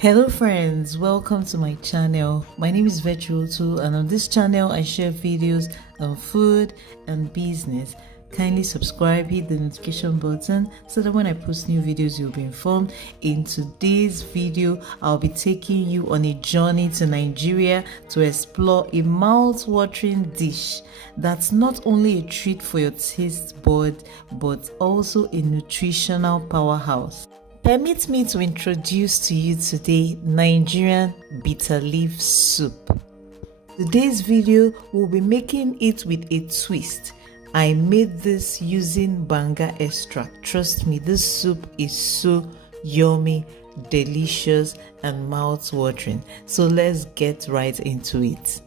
Hello friends, welcome to my channel. My name is Virtual2 and on this channel I share videos on food and business. Kindly subscribe, hit the notification button so that when I post new videos you'll be informed. In today's video I'll be taking you on a journey to Nigeria to explore a mouth-watering dish that's not only a treat for your taste bud but also a nutritional powerhouse. Permit me to introduce to you today Nigerian Bitterleaf soup. Today's video will be making it with a twist. I made this using banga extract. Trust me, this soup is so yummy, delicious and mouth-watering. So let's get right into it.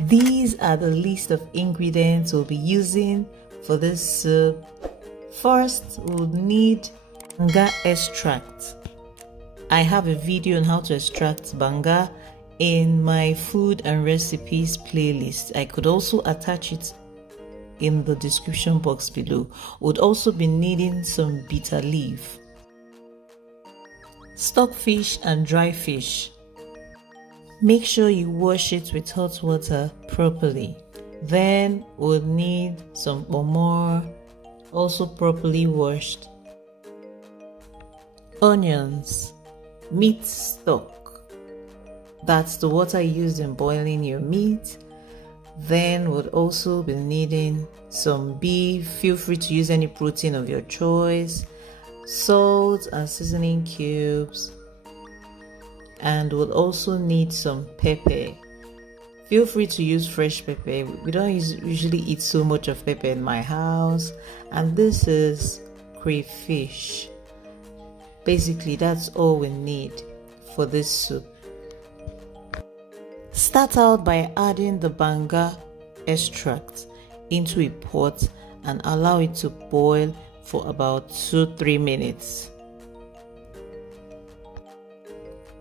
These are the list of ingredients we'll be using for this soup. First, we'll need banga extract. I have a video on how to extract banga in my food and recipes playlist. I could also attach it in the description box below. Would also be needing some bitter leaf, stockfish and dry fish. Make sure you wash it with hot water properly. Then we'll need some omo, also properly washed, onions, meat stock, that's the water used in boiling your meat. Then would also be needing some beef, feel free to use any protein of your choice, salt and seasoning cubes, and would also need some pepper. Feel free to use fresh pepper. We don't usually eat so much of pepper in my house. And this is crayfish. Basically, that's all we need for this soup. Start out by adding the banga extract into a pot and allow it to boil for about 2-3 minutes.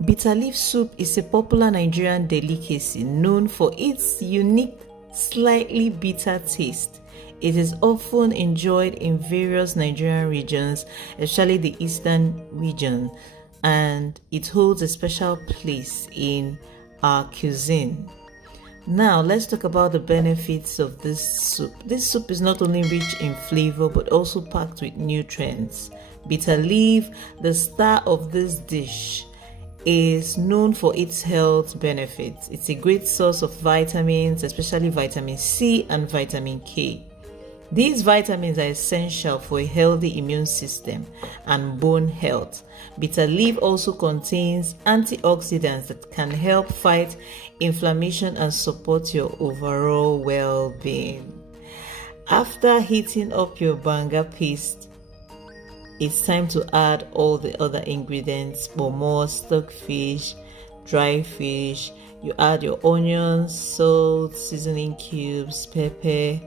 Bitterleaf soup is a popular Nigerian delicacy known for its unique, slightly bitter taste. It is often enjoyed in various Nigerian regions, especially the eastern region, and it holds a special place in our cuisine. Now, let's talk about the benefits of this soup. This soup is not only rich in flavor but also packed with nutrients. Bitterleaf, the star of this dish, is known for its health benefits. It's a great source of vitamins, especially vitamin C and vitamin K. These vitamins are essential for a healthy immune system and bone health. Bitter leaf also contains antioxidants that can help fight inflammation and support your overall well-being. After heating up your banga paste, it's time to add all the other ingredients: more stockfish, dry fish. You add your onions, salt, seasoning cubes, pepper,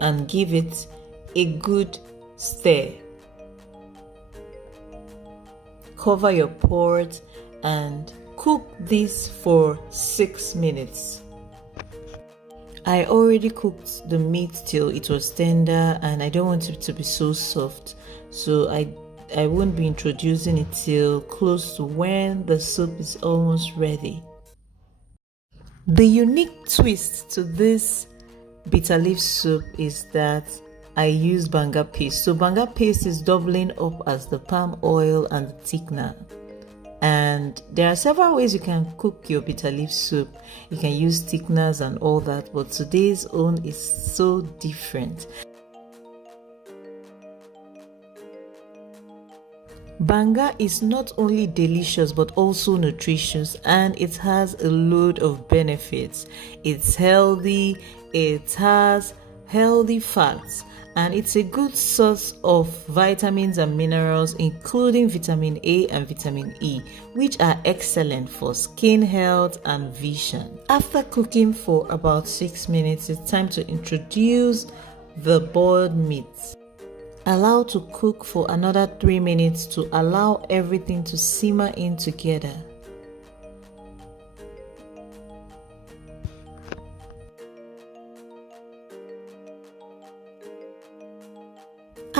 and give it a good stir. Cover your pot and cook this for 6 minutes. I already cooked the meat till it was tender and I don't want it to be so soft, so I won't be introducing it till close to when the soup is almost ready. The unique twist to this bitterleaf soup is that I use banga paste. So banga paste is doubling up as the palm oil and the thickener. And there are several ways you can cook your bitterleaf soup. You can use thickeners and all that, but today's own is so different. Banga is not only delicious but also nutritious, and it has a load of benefits. It's healthy, it has healthy fats, and it's a good source of vitamins and minerals, including vitamin A and vitamin E, which are excellent for skin health and vision. After cooking for about 6 minutes, it's time to introduce the boiled meat. Allow to cook for another 3 minutes to allow everything to simmer in together.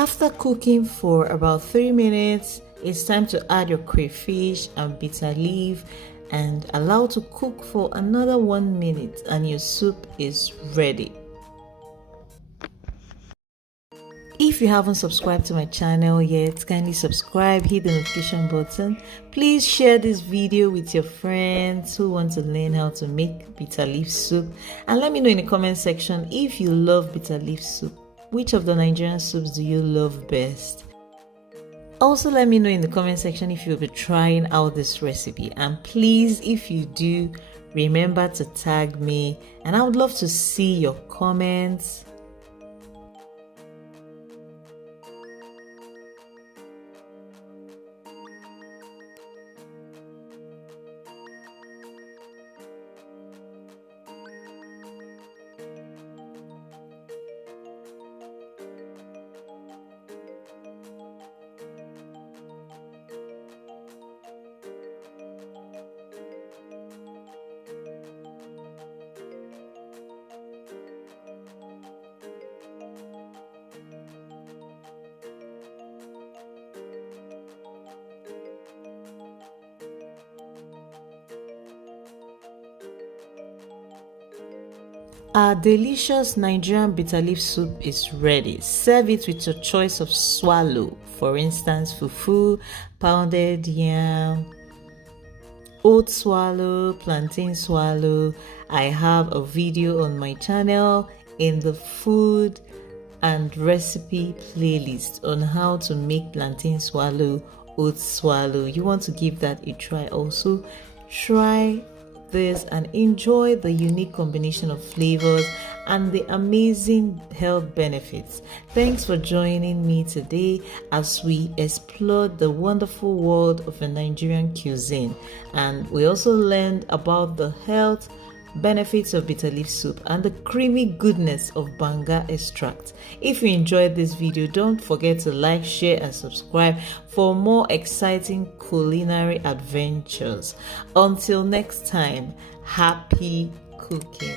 After cooking for about 3 minutes, it's time to add your crayfish and bitter leaf and allow to cook for another 1 minute and your soup is ready. If you haven't subscribed to my channel yet, kindly subscribe, hit the notification button. Please share this video with your friends who want to learn how to make bitter leaf soup, and let me know in the comment section if you love bitter leaf soup. Which of the Nigerian soups do you love best? Also, let me know in the comment section if you'll be trying out this recipe, and please, if you do, remember to tag me and I would love to see your comments. Our delicious Nigerian bitter leaf soup is ready. Serve it with your choice of swallow, for instance, fufu, pounded yam, oat swallow, plantain swallow. I have a video on my channel in the food and recipe playlist on how to make plantain swallow, oat swallow. You want to give that a try also. Try this and enjoy the unique combination of flavors and the amazing health benefits. Thanks for joining me today as we explore the wonderful world of a Nigerian cuisine, and we also learned about the health benefits of bitter leaf soup and the creamy goodness of banga extract. If you enjoyed this video, don't forget to like, share and subscribe for more exciting culinary adventures. Until next time, happy cooking.